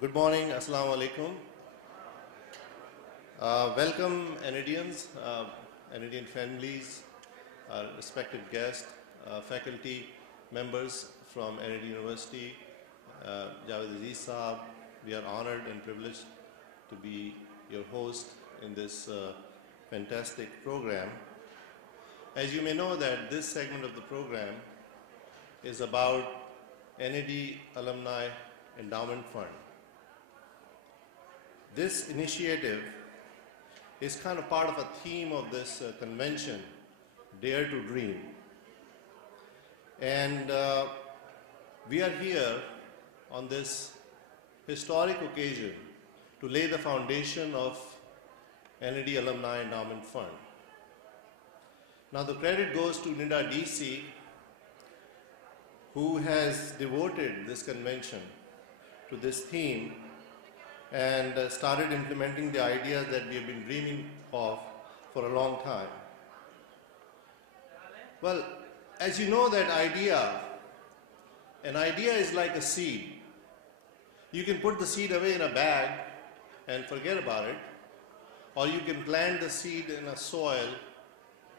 Good morning, Assalamu alaikum. Welcome, NIDians, NIDian families, respected guests, faculty members from NID University, Javed Aziz Saab. We are honored and privileged to be your host in this fantastic program. As you may know that this segment of the program is about NID Alumni Endowment Fund. This initiative is kind of part of a theme of this convention, Dare to Dream. And we are here on this historic occasion to lay the foundation of NID Alumni Endowment Fund. Now the credit goes to NIDA DC, who has devoted this convention to this theme and started implementing the ideas that we have been dreaming of for a long time. Well, as you know, that an idea is like a seed. You can put the seed away in a bag and forget about it, or you can plant the seed in a soil,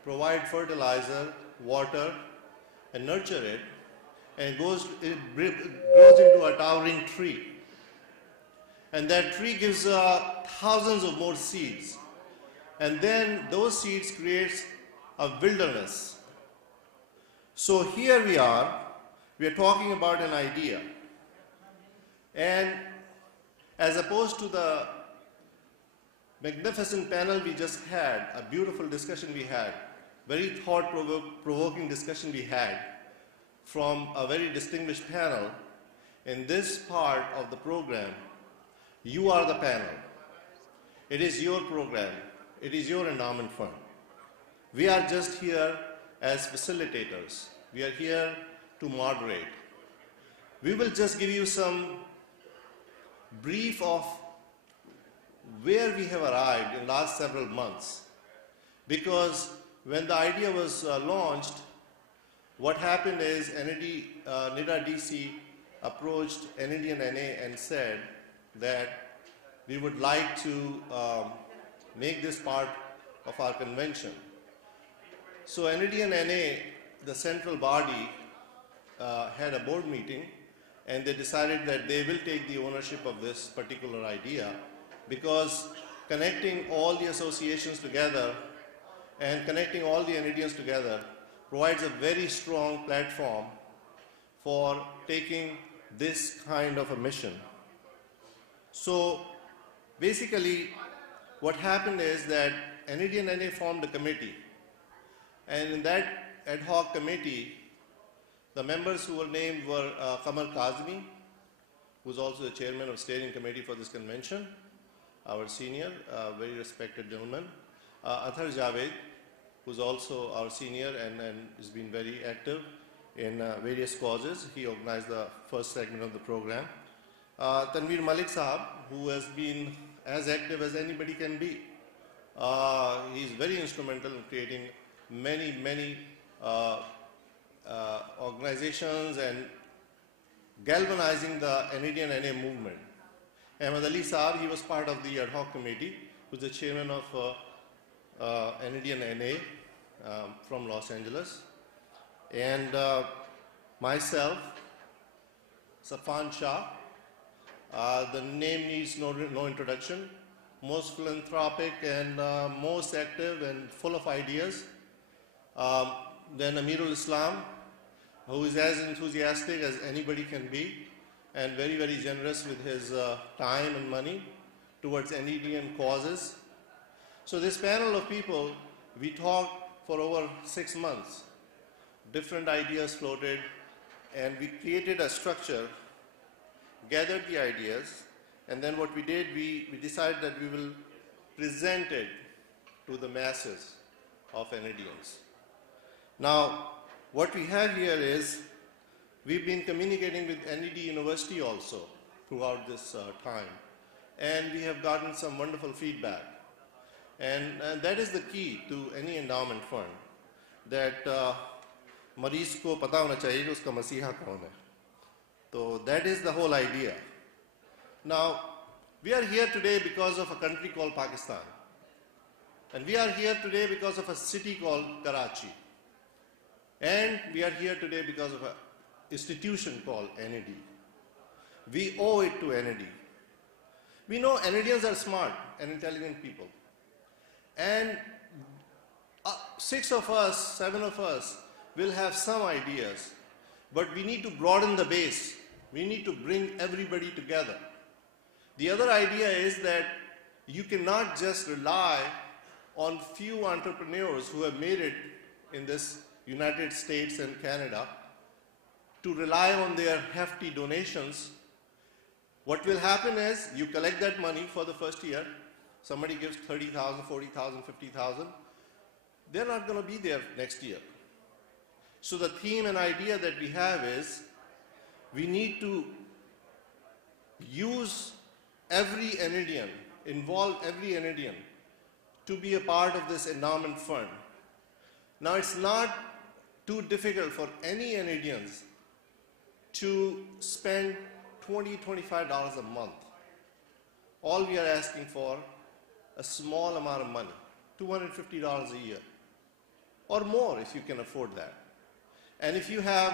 provide fertilizer, water, and nurture it, and it grows into a towering tree. And that tree gives thousands of more seeds. And then those seeds create a wilderness. So here we are talking about an idea. And as opposed to the magnificent panel we just had, a beautiful discussion we had, very thought-provoking discussion we had from a very distinguished panel, in this part of the program, you are the panel. It is your program. It is your endowment fund. We are just here as facilitators. We are here to moderate. We will just give you some brief of where we have arrived in the last several months. Because when the idea was launched, what happened is NIDA DC approached NID and NA and said that we would like to make this part of our convention. So NID and NA, the central body, had a board meeting, and they decided that they will take the ownership of this particular idea, because connecting all the associations together and connecting all the NIDians together provides a very strong platform for taking this kind of a mission. So basically what happened is that NID and NA formed a committee, and in that ad hoc committee the members who were named were Kamal Kazmi, who is also the chairman of steering committee for this convention, our senior, very respected gentleman, Athar Javed, who is also our senior and has been very active in various causes. He organized the first segment of the program. Tanveer Malik Saab, who has been as active as anybody can be. He is very instrumental in creating many organizations and galvanizing the NID and NA movement. Ahmed Ali Saab, he was part of the ad hoc committee, who is the chairman of NID and NA from Los Angeles. And myself, Safan Shah, the name needs no introduction, most philanthropic and most active and full of ideas. Then Amirul Islam, who is as enthusiastic as anybody can be and very generous with his time and money towards NIDian causes. So this panel of people, we talked for over 6 months. Different ideas floated, and we created a structure, gathered the ideas, and then what we did, we decided that we will present it to the masses of NIDians. Now, what we have here is, we've been communicating with NID University also throughout this time, and we have gotten some wonderful feedback. And that is the key to any endowment fund, that मरीज को पता होना चाहिए कि उसका मसीहा कौन है. So that is the whole idea. Now, we are here today because of a country called Pakistan. And we are here today because of a city called Karachi. And we are here today because of an institution called NAD. We owe it to NAD. We know NADians are smart and intelligent people. And 6 of us, 7 of us will have some ideas. But we need to broaden the base. We need to bring everybody together. The other idea is that you cannot just rely on few entrepreneurs who have made it in this United States and Canada to rely on their hefty donations. What will happen is you collect that money for the first year. Somebody gives 30,000, 40,000, 50,000. They're not going to be there next year. So the theme and idea that we have is we need to use every NADian, involve every NADian to be a part of this endowment fund. Now it's not too difficult for any NADians to spend $20, $25 a month. All we are asking for a small amount of money, $250 a year, or more if you can afford that. And if you have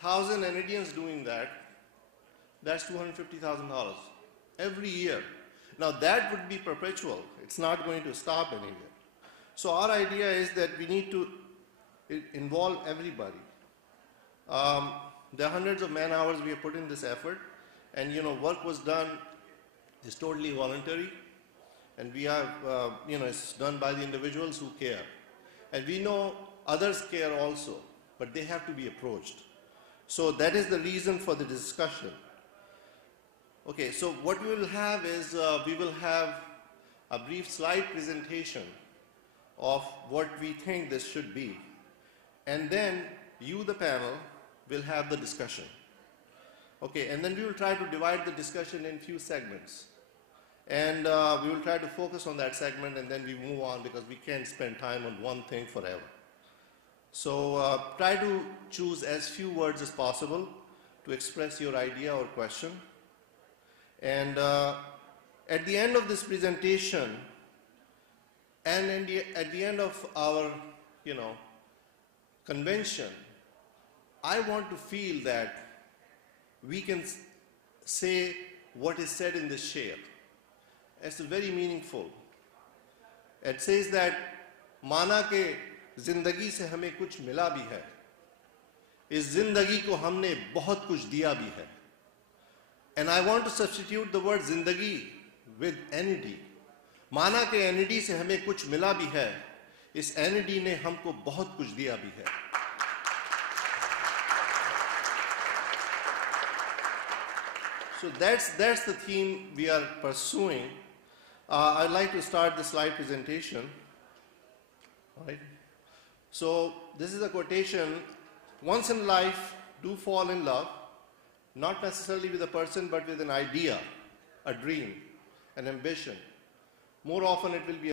1,000 NADians doing that, that's $250,000 every year. Now that would be perpetual. It's not going to stop anywhere. So our idea is that we need to involve everybody. There are hundreds of man hours we have put in this effort, and work was done is totally voluntary, and we have it's done by the individuals who care, and we know others care also, but they have to be approached. So that is the reason for the discussion. Okay, so what we will have is we will have a brief slide presentation of what we think this should be, and then you, the panel, will have the discussion. Okay, and then we will try to divide the discussion in few segments, and we will try to focus on that segment, and then we move on because we can't spend time on one thing forever. So try to choose as few words as possible to express your idea or question. And at the end of this presentation, and at the end of our, convention, I want to feel that we can say what is said in this share. It's very meaningful. It says that माना के जिंदगी से हमें कुछ मिला भी है, इस जिंदगी को हमने बहुत कुछ दिया भी है. And I want to substitute the word zindagi with NAD. माना के NAD से हमें कुछ मिला भी है, इस NAD ने हमको बहुत कुछ दिया भी है. So that's the theme we are pursuing. I'd like to start the slide presentation. All right. So this is a quotation: once in life, do fall in love. Not necessarily with a person, but with an idea, a dream, an ambition. More often it will be